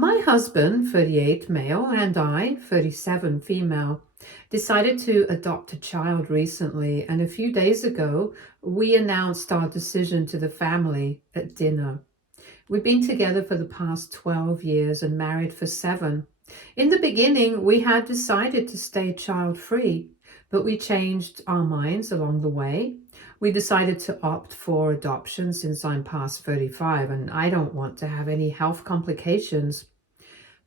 My husband, 38 male, and I, 37 female, decided to adopt a child recently, and a few days ago, we announced our decision to the family at dinner. We've been together for the past 12 years and married for 7. In the beginning, we had decided to stay child-free, but we changed our minds along the way. We decided to opt for adoption since I'm past 35 and I don't want to have any health complications.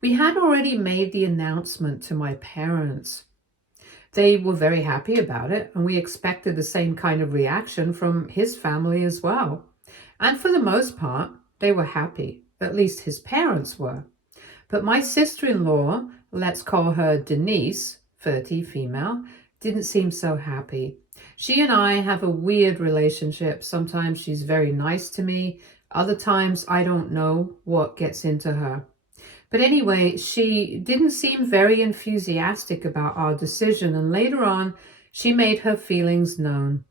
We had already made the announcement to my parents. They were very happy about it, and we expected the same kind of reaction from his family as well. And for the most part, they were happy. At least his parents were. But my sister-in-law, let's call her Denise, 30 female, didn't seem so happy. She and I have a weird relationship. Sometimes she's very nice to me. Other times I don't know what gets into her. But anyway, she didn't seem very enthusiastic about our decision, and later on, she made her feelings known.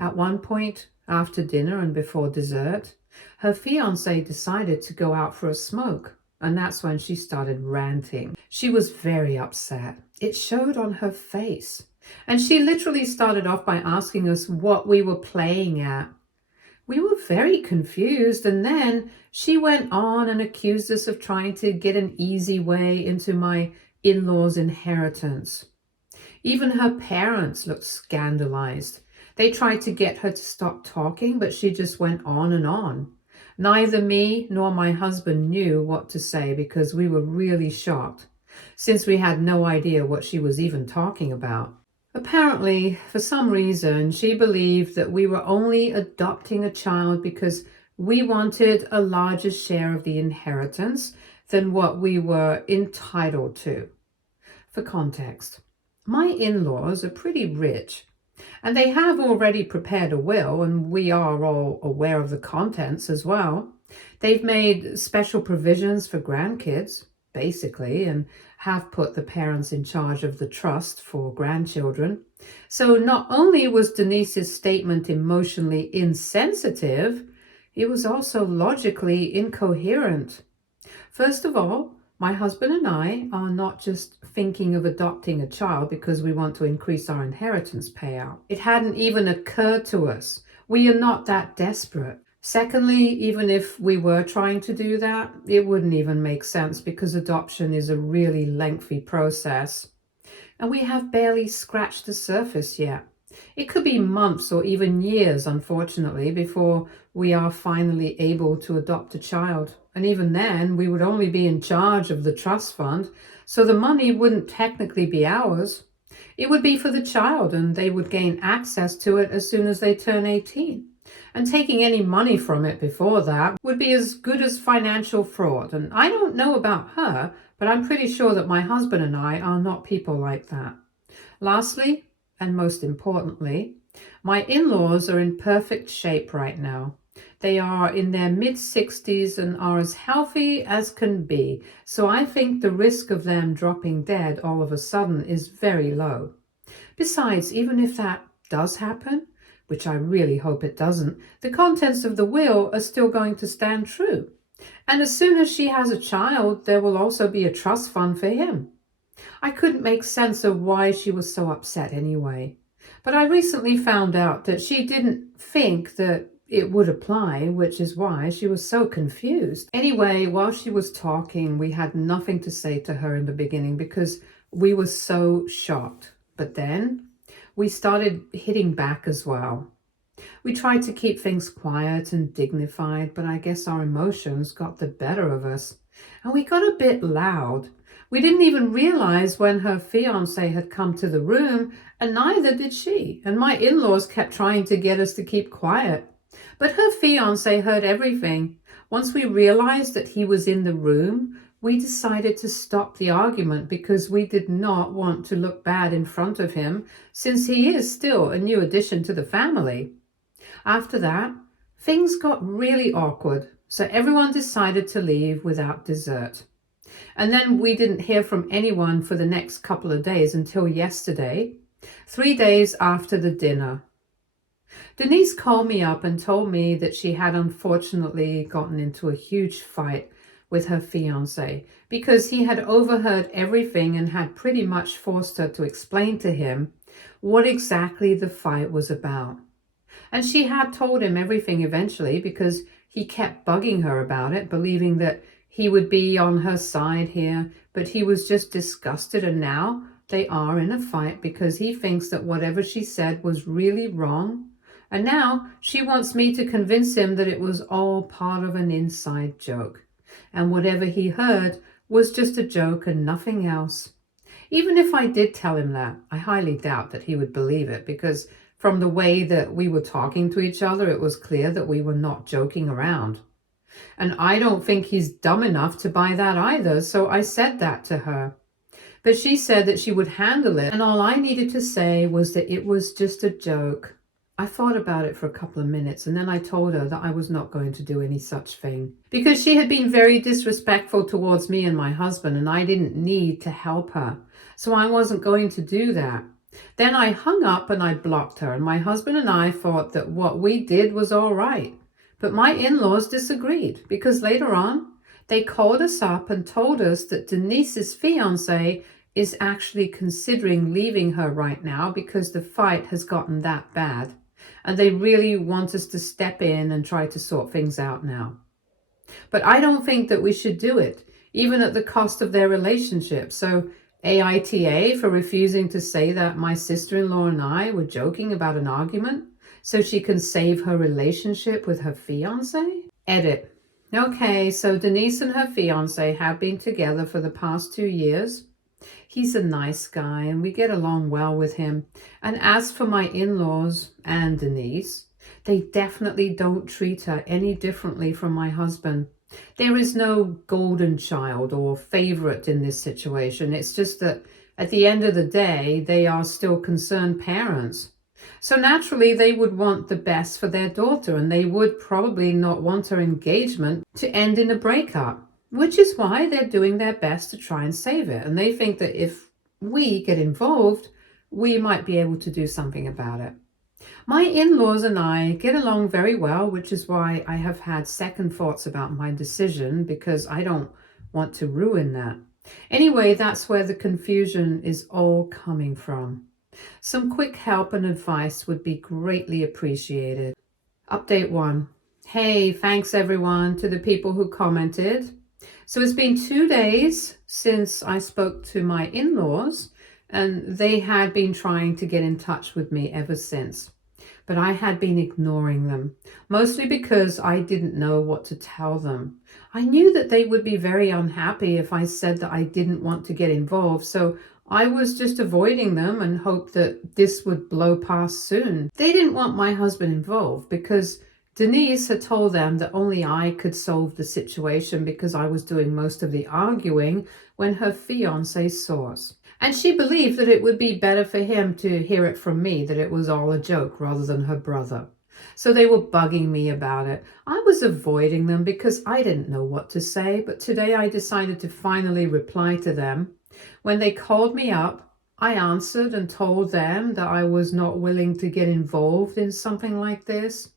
At one point, after dinner and before dessert, her fiance decided to go out for a smoke, and that's when she started ranting. She was very upset. It showed on her face. And she literally started off by asking us what we were playing at. We were very confused, and then she went on and accused us of trying to get an easy way into my in-laws' inheritance. Even her parents looked scandalized. They tried to get her to stop talking, but she just went on and on. Neither me nor my husband knew what to say because we were really shocked, since we had no idea what she was even talking about. Apparently, for some reason, she believed that we were only adopting a child because we wanted a larger share of the inheritance than what we were entitled to. For context, my in-laws are pretty rich, and they have already prepared a will, and we are all aware of the contents as well. They've made special provisions for grandkids, basically, and have put the parents in charge of the trust for grandchildren. So not only was Denise's statement emotionally insensitive, it was also logically incoherent. First of all, my husband and I are not just thinking of adopting a child because we want to increase our inheritance payout. It hadn't even occurred to us. We are not that desperate. Secondly, even if we were trying to do that, it wouldn't even make sense because adoption is a really lengthy process. And we have barely scratched the surface yet. It could be months or even years, unfortunately, before we are finally able to adopt a child. And even then, we would only be in charge of the trust fund, so the money wouldn't technically be ours. It would be for the child, and they would gain access to it as soon as they turn 18. And taking any money from it before that would be as good as financial fraud. And I don't know about her, but I'm pretty sure that my husband and I are not people like that. Lastly, and most importantly, my in-laws are in perfect shape right now. They are in their mid-60s and are as healthy as can be. So I think the risk of them dropping dead all of a sudden is very low. Besides, even if that does happen, which I really hope it doesn't, the contents of the will are still going to stand true. And as soon as she has a child, there will also be a trust fund for him. I couldn't make sense of why she was so upset anyway. But I recently found out that she didn't think that it would apply, which is why she was so confused. Anyway, while she was talking, we had nothing to say to her in the beginning because we were so shocked. But then we started hitting back as well. We tried to keep things quiet and dignified, but I guess our emotions got the better of us. And we got a bit loud. We didn't even realize when her fiance had come to the room, and neither did she. And my in-laws kept trying to get us to keep quiet. But her fiance heard everything. Once we realized that he was in the room, we decided to stop the argument because we did not want to look bad in front of him, since he is still a new addition to the family. After that, things got really awkward, so everyone decided to leave without dessert. And then we didn't hear from anyone for the next couple of days until yesterday, 3 days after the dinner. Denise called me up and told me that she had unfortunately gotten into a huge fight with her fiance because he had overheard everything and had pretty much forced her to explain to him what exactly the fight was about. And she had told him everything eventually because he kept bugging her about it, believing that he would be on her side here, but he was just disgusted, and now they are in a fight because he thinks that whatever she said was really wrong. And now she wants me to convince him that it was all part of an inside joke. And whatever he heard was just a joke and nothing else. Even if I did tell him that, I highly doubt that he would believe it because from the way that we were talking to each other, it was clear that we were not joking around. And I don't think he's dumb enough to buy that either, so I said that to her. But she said that she would handle it, and all I needed to say was that it was just a joke. I thought about it for a couple of minutes, and then I told her that I was not going to do any such thing. Because she had been very disrespectful towards me and my husband, and I didn't need to help her. So I wasn't going to do that. Then I hung up and I blocked her, and my husband and I thought that what we did was all right. But my in-laws disagreed because later on, they called us up and told us that Denise's fiance is actually considering leaving her right now because the fight has gotten that bad. And they really want us to step in and try to sort things out now. But I don't think that we should do it, even at the cost of their relationship. So AITA for refusing to say that my sister-in-law and I were joking about an argument so she can save her relationship with her fiance? Edit. Okay, so Denise and her fiance have been together for the past 2 years. He's a nice guy and we get along well with him. And as for my in-laws and Denise, they definitely don't treat her any differently from my husband. There is no golden child or favorite in this situation. It's just that at the end of the day, they are still concerned parents. So naturally, they would want the best for their daughter, and they would probably not want her engagement to end in a breakup, which is why they're doing their best to try and save it. And they think that if we get involved, we might be able to do something about it. My in-laws and I get along very well, which is why I have had second thoughts about my decision because I don't want to ruin that. Anyway, that's where the confusion is all coming from. Some quick help and advice would be greatly appreciated. Update 1. Hey, thanks everyone to the people who commented. So it's been 2 days since I spoke to my in-laws, and they had been trying to get in touch with me ever since. But I had been ignoring them, mostly because I didn't know what to tell them. I knew that they would be very unhappy if I said that I didn't want to get involved, so I was just avoiding them and hoped that this would blow past soon. They didn't want my husband involved because Denise had told them that only I could solve the situation because I was doing most of the arguing when her fiancé saw us. And she believed that it would be better for him to hear it from me, that it was all a joke rather than her brother. So they were bugging me about it. I was avoiding them because I didn't know what to say, but today I decided to finally reply to them. When they called me up, I answered and told them that I was not willing to get involved in something like this,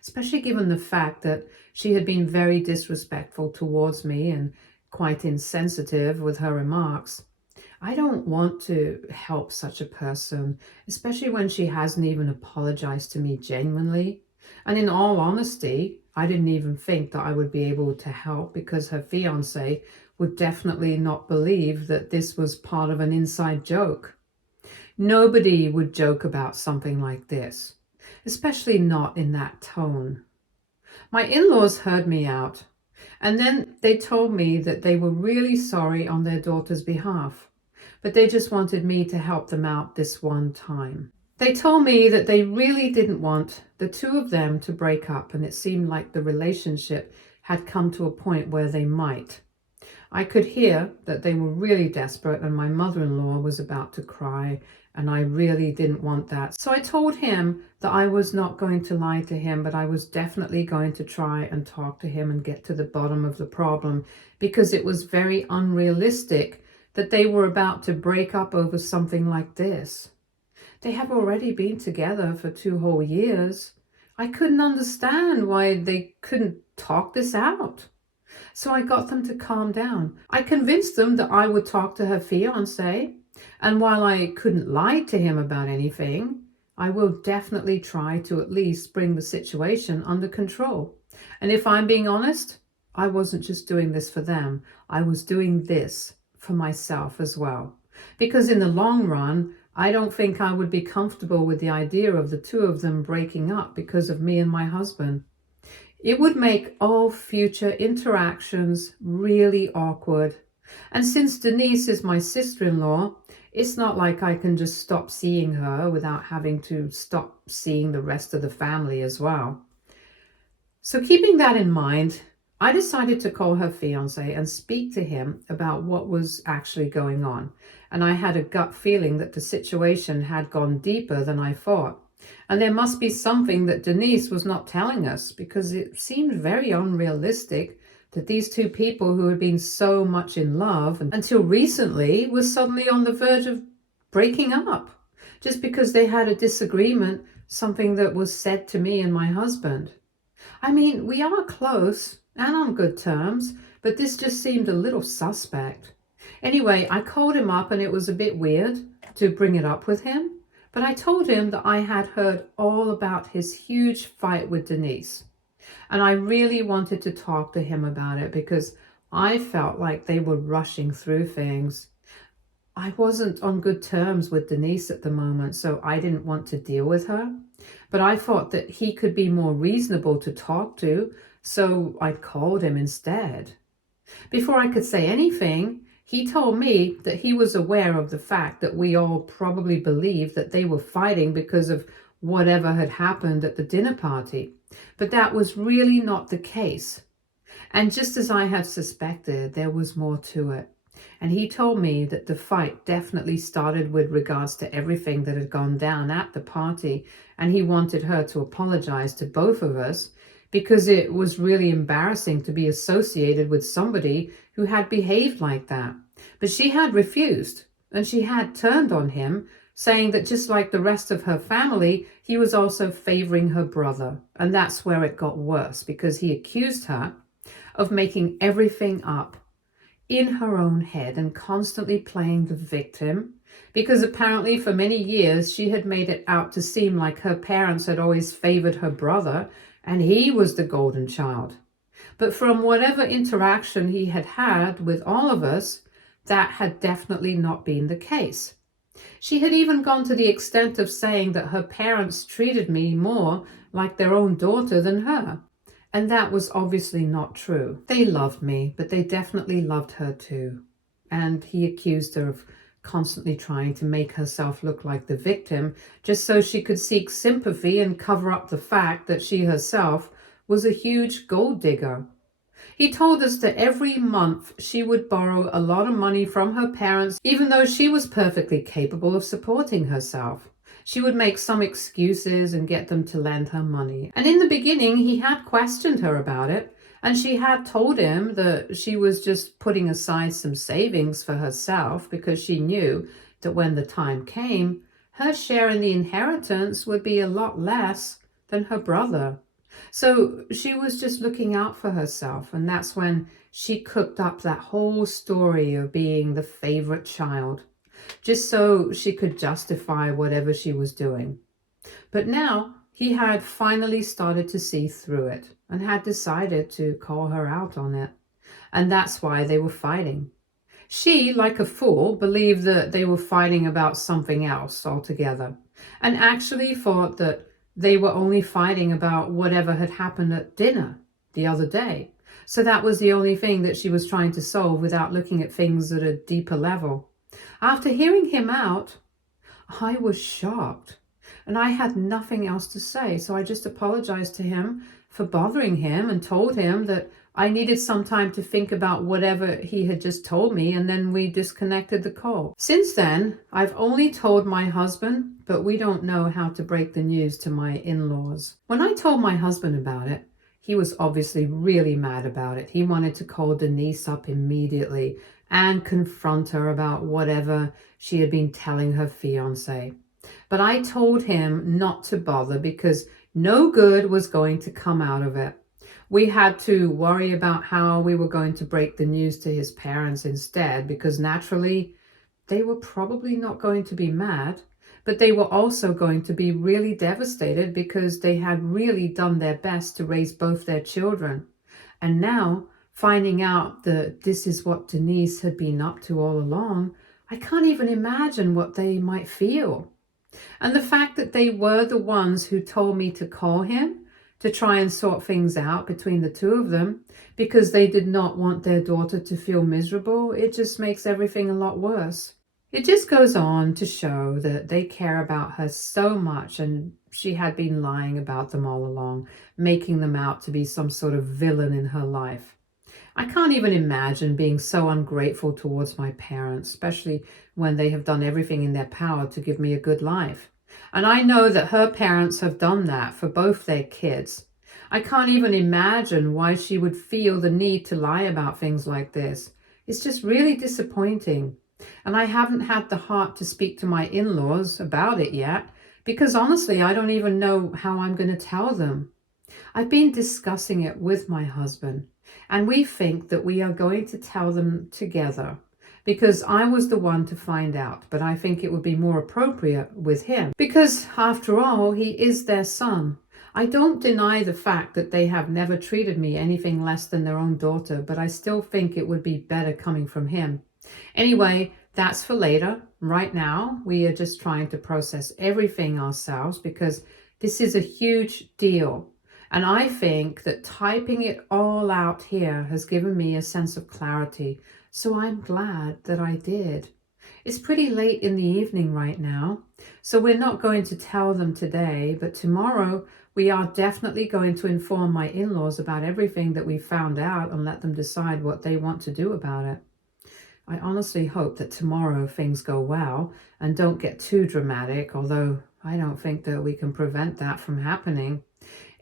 especially given the fact that she had been very disrespectful towards me and quite insensitive with her remarks. I don't want to help such a person, especially when she hasn't even apologized to me genuinely. And in all honesty, I didn't even think that I would be able to help because her fiancé would definitely not believe that this was part of an inside joke. Nobody would joke about something like this, especially not in that tone. My in-laws heard me out, and then they told me that they were really sorry on their daughter's behalf, but they just wanted me to help them out this one time. They told me that they really didn't want the two of them to break up, and it seemed like the relationship had come to a point where they might. I could hear that they were really desperate, and my mother-in-law was about to cry, and I really didn't want that. So I told him that I was not going to lie to him, but I was definitely going to try and talk to him and get to the bottom of the problem, because it was very unrealistic that they were about to break up over something like this. They have already been together for 2 whole years. I couldn't understand why they couldn't talk this out. So I got them to calm down. I convinced them that I would talk to her fiance, and while I couldn't lie to him about anything, I will definitely try to at least bring the situation under control. And if I'm being honest, I wasn't just doing this for them, I was doing this for myself as well. Because in the long run, I don't think I would be comfortable with the idea of the two of them breaking up because of me and my husband. It would make all future interactions really awkward. And since Denise is my sister-in-law, it's not like I can just stop seeing her without having to stop seeing the rest of the family as well. So keeping that in mind, I decided to call her fiance and speak to him about what was actually going on. And I had a gut feeling that the situation had gone deeper than I thought. And there must be something that Denise was not telling us, because it seemed very unrealistic that these two people who had been so much in love until recently were suddenly on the verge of breaking up just because they had a disagreement, something that was said to me and my husband. I mean, we are close and on good terms, but this just seemed a little suspect. Anyway, I called him up and it was a bit weird to bring it up with him, but I told him that I had heard all about his huge fight with Denise. And I really wanted to talk to him about it because I felt like they were rushing through things. I wasn't on good terms with Denise at the moment, so I didn't want to deal with her. But I thought that he could be more reasonable to talk to, so I called him instead. Before I could say anything, he told me that he was aware of the fact that we all probably believed that they were fighting because of whatever had happened at the dinner party. But that was really not the case. And just as I had suspected, there was more to it. And he told me that the fight definitely started with regards to everything that had gone down at the party, and he wanted her to apologize to both of us because it was really embarrassing to be associated with somebody who had behaved like that. But she had refused, and she had turned on him, saying that just like the rest of her family, he was also favoring her brother. And that's where it got worse, because he accused her of making everything up in her own head and constantly playing the victim, because apparently for many years she had made it out to seem like her parents had always favored her brother and he was the golden child. But from whatever interaction he had had with all of us, that had definitely not been the case. She had even gone to the extent of saying that her parents treated me more like their own daughter than her. And that was obviously not true. They loved me, but they definitely loved her too. And he accused her of constantly trying to make herself look like the victim, just so she could seek sympathy and cover up the fact that she herself was a huge gold digger. He told us that every month she would borrow a lot of money from her parents, even though she was perfectly capable of supporting herself. She would make some excuses and get them to lend her money. And in the beginning, he had questioned her about it, and she had told him that she was just putting aside some savings for herself because she knew that when the time came, her share in the inheritance would be a lot less than her brother. So she was just looking out for herself, and that's when she cooked up that whole story of being the favorite child, just so she could justify whatever she was doing. But now he had finally started to see through it and had decided to call her out on it. And that's why they were fighting. She, like a fool, believed that they were fighting about something else altogether, and actually thought that they were only fighting about whatever had happened at dinner the other day. So that was the only thing that she was trying to solve without looking at things at a deeper level. After hearing him out, I was shocked, and I had nothing else to say. So I just apologized to him for bothering him and told him that I needed some time to think about whatever he had just told me, and then we disconnected the call. Since then, I've only told my husband, but we don't know how to break the news to my in-laws. When I told my husband about it, he was obviously really mad about it. He wanted to call Denise up immediately and confront her about whatever she had been telling her fiance. But I told him not to bother because no good was going to come out of it. We had to worry about how we were going to break the news to his parents instead, because naturally, they were probably not going to be mad, but they were also going to be really devastated because they had really done their best to raise both their children. And now, finding out that this is what Denise had been up to all along, I can't even imagine what they might feel. And the fact that they were the ones who told me to call him to try and sort things out between the two of them because they did not want their daughter to feel miserable, it just makes everything a lot worse. It just goes on to show that they care about her so much, and she had been lying about them all along, making them out to be some sort of villain in her life. I can't even imagine being so ungrateful towards my parents, especially when they have done everything in their power to give me a good life. And I know that her parents have done that for both their kids. I can't even imagine why she would feel the need to lie about things like this. It's just really disappointing. And I haven't had the heart to speak to my in-laws about it yet, because honestly, I don't even know how I'm going to tell them. I've been discussing it with my husband, and we think that we are going to tell them together, because I was the one to find out, but I think it would be more appropriate with him, because after all, he is their son. I don't deny the fact that they have never treated me anything less than their own daughter, but I still think it would be better coming from him. Anyway, that's for later. Right now, we are just trying to process everything ourselves because this is a huge deal. And I think that typing it all out here has given me a sense of clarity. So I'm glad that I did. It's pretty late in the evening right now, so we're not going to tell them today, but tomorrow we are definitely going to inform my in-laws about everything that we found out and let them decide what they want to do about it. I honestly hope that tomorrow things go well and don't get too dramatic, although I don't think that we can prevent that from happening.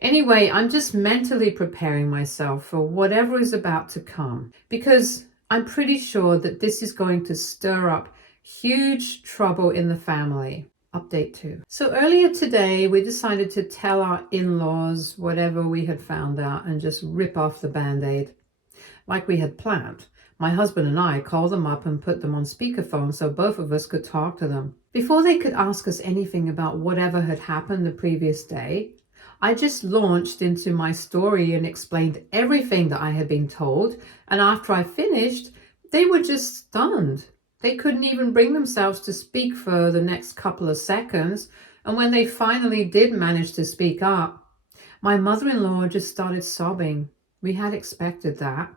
Anyway, I'm just mentally preparing myself for whatever is about to come, because I'm pretty sure that this is going to stir up huge trouble in the family. Update 2. So earlier today, we decided to tell our in-laws whatever we had found out and just rip off the band-aid like we had planned. My husband and I called them up and put them on speakerphone so both of us could talk to them. Before they could ask us anything about whatever had happened the previous day, I just launched into my story and explained everything that I had been told, and after I finished, they were just stunned. They couldn't even bring themselves to speak for the next couple of seconds, and when they finally did manage to speak up, my mother-in-law just started sobbing. We had expected that.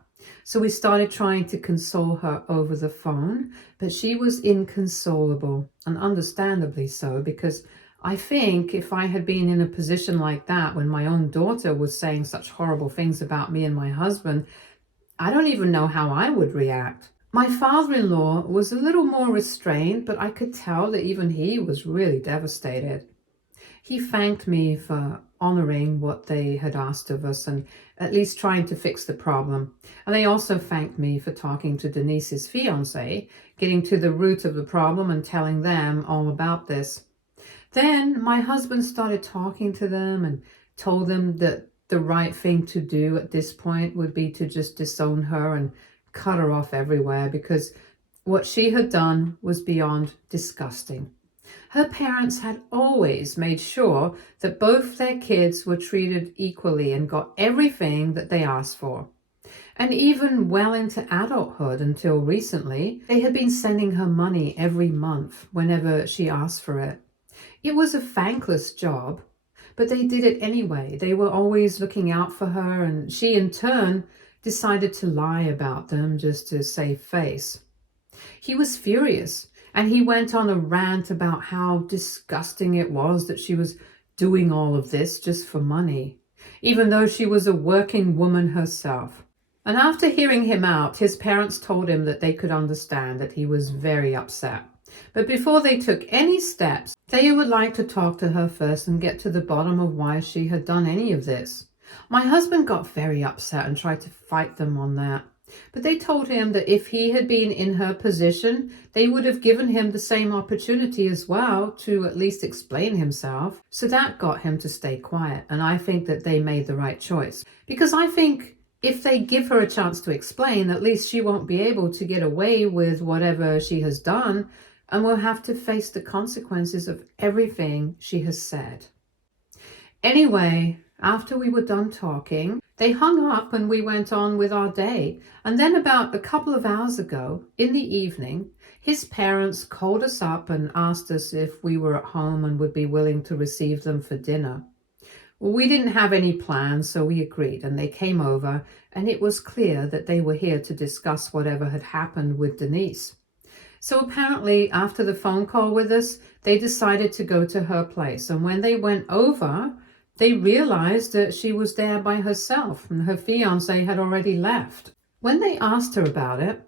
So we started trying to console her over the phone, but she was inconsolable, and understandably so, because I think if I had been in a position like that when my own daughter was saying such horrible things about me and my husband, I don't even know how I would react. My father-in-law was a little more restrained, but I could tell that even he was really devastated. He thanked me for honoring what they had asked of us and at least trying to fix the problem. And they also thanked me for talking to Denise's fiance, getting to the root of the problem and telling them all about this. Then my husband started talking to them and told them that the right thing to do at this point would be to just disown her and cut her off everywhere, because what she had done was beyond disgusting. Her parents had always made sure that both their kids were treated equally and got everything that they asked for. And even well into adulthood until recently, they had been sending her money every month whenever she asked for it. It was a thankless job, but they did it anyway. They were always looking out for her, and she in turn decided to lie about them just to save face. He was furious, and he went on a rant about how disgusting it was that she was doing all of this just for money, even though she was a working woman herself. And after hearing him out, his parents told him that they could understand that he was very upset. But before they took any steps, they would like to talk to her first and get to the bottom of why she had done any of this. My husband got very upset and tried to fight them on that. But they told him that if he had been in her position, they would have given him the same opportunity as well to at least explain himself. So that got him to stay quiet. And I think that they made the right choice. Because I think if they give her a chance to explain, at least she won't be able to get away with whatever she has done and will have to face the consequences of everything she has said. Anyway, after we were done talking, they hung up and we went on with our day. And then about a couple of hours ago, in the evening, his parents called us up and asked us if we were at home and would be willing to receive them for dinner. Well, we didn't have any plans, so we agreed, and they came over, and it was clear that they were here to discuss whatever had happened with Denise. So apparently, after the phone call with us, they decided to go to her place. And when they went over, they realized that she was there by herself and her fiance had already left. When they asked her about it,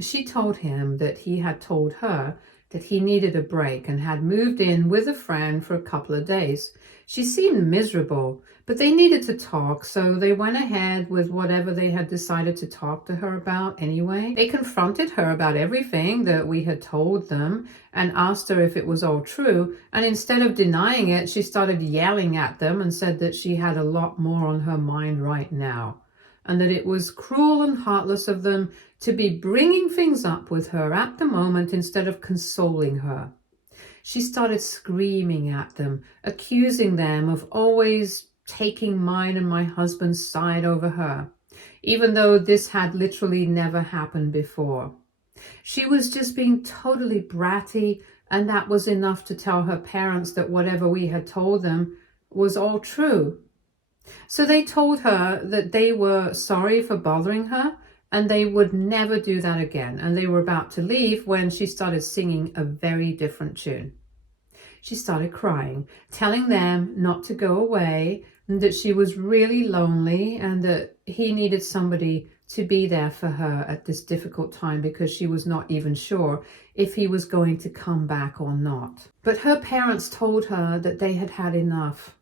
she told him that he had told her that he needed a break and had moved in with a friend for a couple of days. She seemed miserable, but they needed to talk, so they went ahead with whatever they had decided to talk to her about anyway. They confronted her about everything that we had told them and asked her if it was all true, and instead of denying it, she started yelling at them and said that she had a lot more on her mind right now, and that it was cruel and heartless of them to be bringing things up with her at the moment instead of consoling her. She started screaming at them, accusing them of always taking mine and my husband's side over her, even though this had literally never happened before. She was just being totally bratty, and that was enough to tell her parents that whatever we had told them was all true. So they told her that they were sorry for bothering her and they would never do that again. And they were about to leave when she started singing a very different tune. She started crying, telling them not to go away, and that she was really lonely and that he needed somebody to be there for her at this difficult time because she was not even sure if he was going to come back or not. But her parents told her that they had had enough.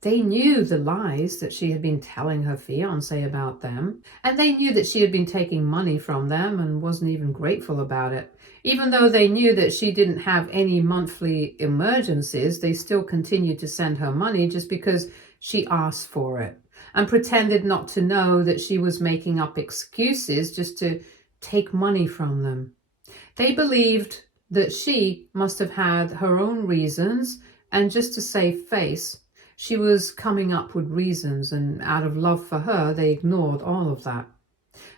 They knew the lies that she had been telling her fiancé about them, and they knew that she had been taking money from them and wasn't even grateful about it. Even though they knew that she didn't have any monthly emergencies, they still continued to send her money just because she asked for it, and pretended not to know that she was making up excuses just to take money from them. They believed that she must have had her own reasons, and just to save face, she was coming up with reasons, and out of love for her, they ignored all of that.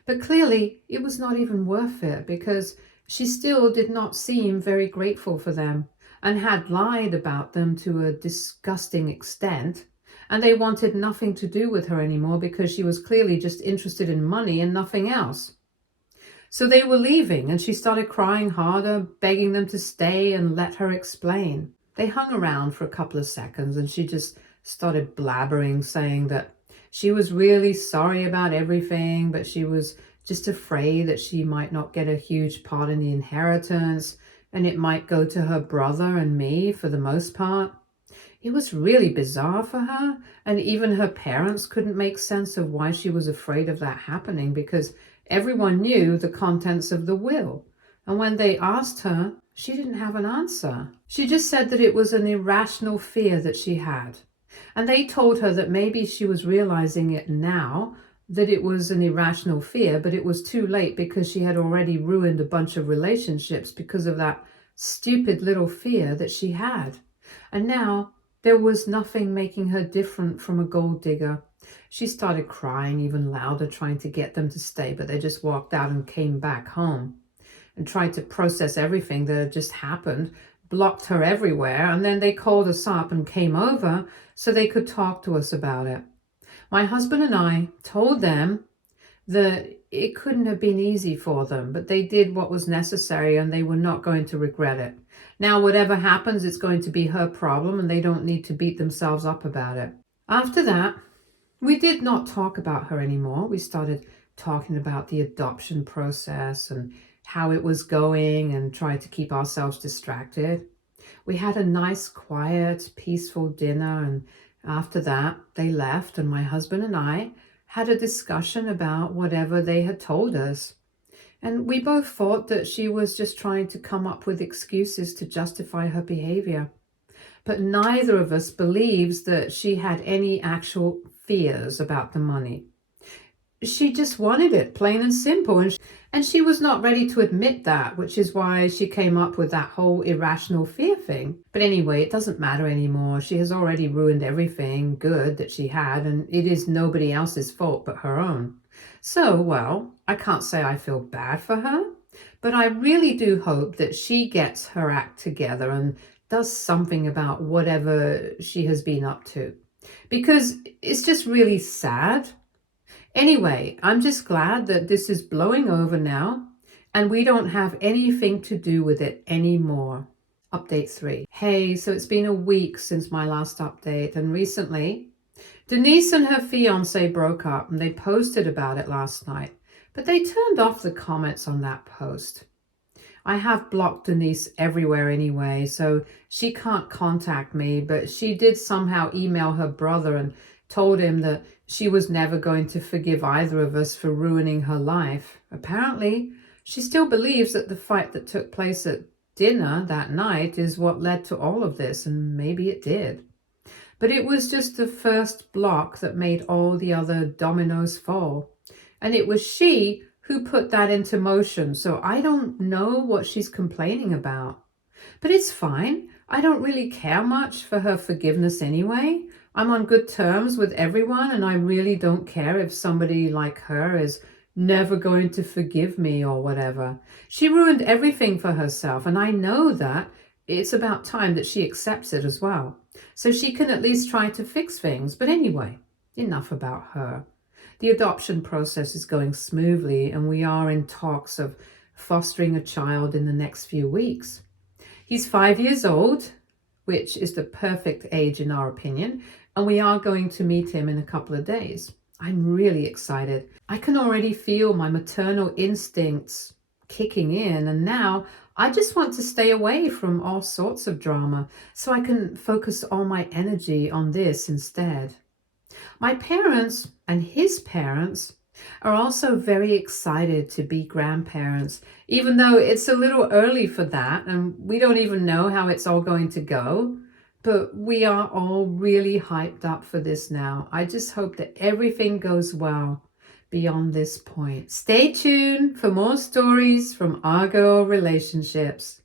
But clearly, it was not even worth it because she still did not seem very grateful for them and had lied about them to a disgusting extent, and they wanted nothing to do with her anymore because she was clearly just interested in money and nothing else. So they were leaving, and she started crying harder, begging them to stay and let her explain. They hung around for a couple of seconds, and she just started blabbering, saying that she was really sorry about everything, but she was just afraid that she might not get a huge part in the inheritance, and it might go to her brother and me for the most part. It was really bizarre for her, and even her parents couldn't make sense of why she was afraid of that happening because everyone knew the contents of the will. And when they asked her, she didn't have an answer. She just said that it was an irrational fear that she had. And they told her that maybe she was realizing it now, that it was an irrational fear, but it was too late because she had already ruined a bunch of relationships because of that stupid little fear that she had. And now there was nothing making her different from a gold digger. She started crying even louder, trying to get them to stay, but they just walked out and came back home and tried to process everything that had just happened, blocked her everywhere, and then they called us up and came over so they could talk to us about it. My husband and I told them that it couldn't have been easy for them, but they did what was necessary and they were not going to regret it. Now, whatever happens, it's going to be her problem and they don't need to beat themselves up about it. After that, we did not talk about her anymore. We started talking about the adoption process and how it was going and tried to keep ourselves distracted. We had a nice, quiet, peaceful dinner, and after that, they left, and my husband and I had a discussion about whatever they had told us. And we both thought that she was just trying to come up with excuses to justify her behavior. But neither of us believes that she had any actual fears about the money. She just wanted it, plain and simple, and she was not ready to admit that, which is why she came up with that whole irrational fear thing. But anyway, it doesn't matter anymore. She has already ruined everything good that she had, and it is nobody else's fault but her own. So, well, I can't say I feel bad for her, but I really do hope that she gets her act together and does something about whatever she has been up to, because it's just really sad. Anyway, I'm just glad that this is blowing over now and we don't have anything to do with it anymore. Update 3. Hey, so it's been a week since my last update, and recently Denise and her fiance broke up and they posted about it last night, but they turned off the comments on that post. I have blocked Denise everywhere anyway, so she can't contact me, but she did somehow email her brother and told him that she was never going to forgive either of us for ruining her life. Apparently, she still believes that the fight that took place at dinner that night is what led to all of this, and maybe it did. But it was just the first block that made all the other dominoes fall. And it was she who put that into motion, so I don't know what she's complaining about. But it's fine. I don't really care much for her forgiveness anyway. I'm on good terms with everyone, and I really don't care if somebody like her is never going to forgive me or whatever. She ruined everything for herself, and I know that it's about time that she accepts it as well, so she can at least try to fix things. But anyway, enough about her. The adoption process is going smoothly, and we are in talks of fostering a child in the next few weeks. He's 5 years old, which is the perfect age in our opinion, and we are going to meet him in a couple of days. I'm really excited. I can already feel my maternal instincts kicking in, and now I just want to stay away from all sorts of drama so I can focus all my energy on this instead. My parents and his parents are also very excited to be grandparents, even though it's a little early for that and we don't even know how it's all going to go. But we are all really hyped up for this now. I just hope that everything goes well beyond this point. Stay tuned for more stories from our girl relationships.